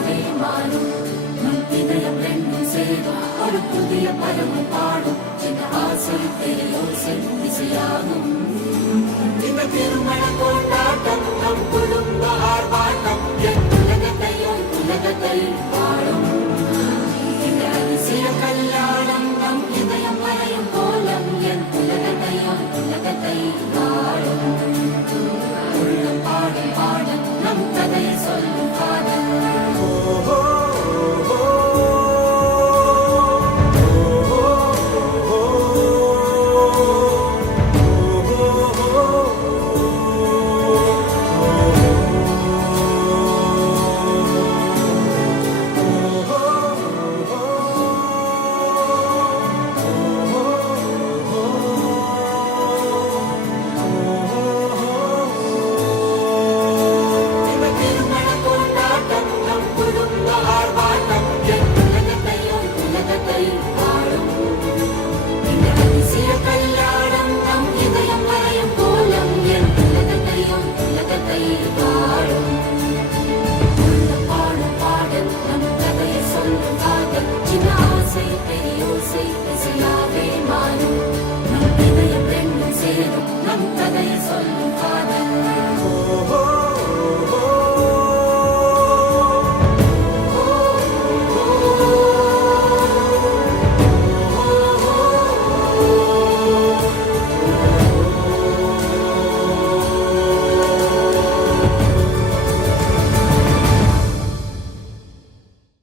தானே மாறும் நம் இதயம் ரெண்டும் சேரும் ஒரு புதிய பருவம் பாடும் இந்த ஆசை பெரியோசை இசையாகும் இந்த திருமண கொண்டாட்டம் நம் குடும்ப ஆர்ப்பாட்டம் என் உலகத்தை வாழும் இந்த அதிசய